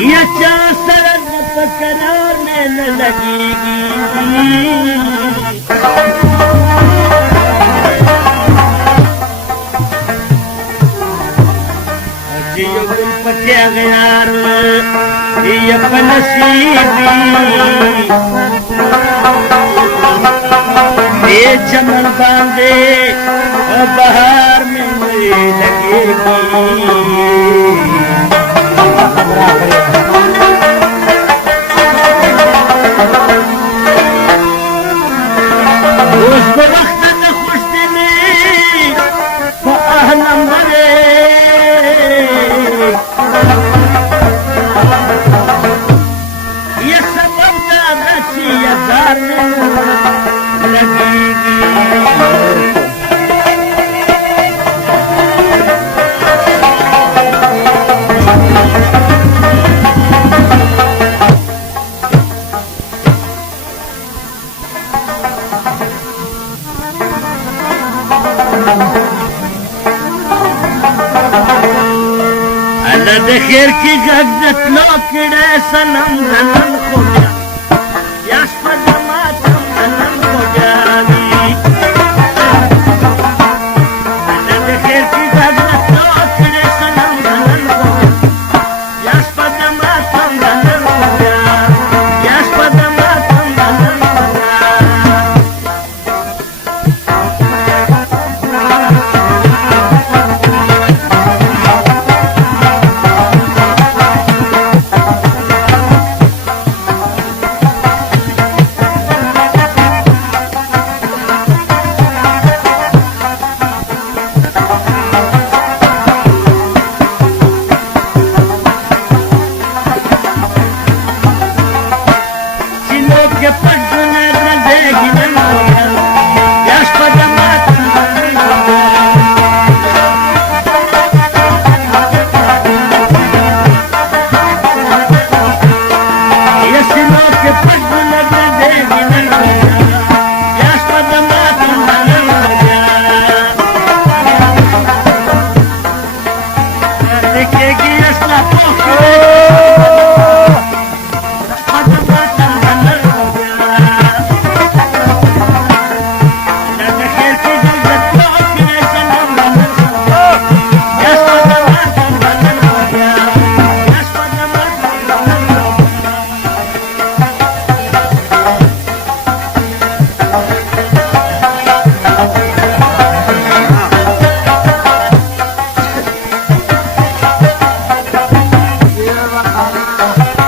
ये क्या सरद करार में न लगेगी जियो गुल पटिया गयार ये नसीबी ये चमन बांधे बहार में लगेगी उस वक्त न खुश दिली अहलम भरे ये सबब दाची हजार लगेगी خير کی غزت لوکڑے سنم دنم کو جا یاش پدماتم دنم کو جاوی خير کی غزت لوکڑے سنم دنم کو جا یاش پدماتم دنم کو جا یاش پدماتم دنم کو جا que perdone la de Guinea, ya es para matar y así no que perdone la de Guinea, ya es para matar de que guías la poca. Yeah.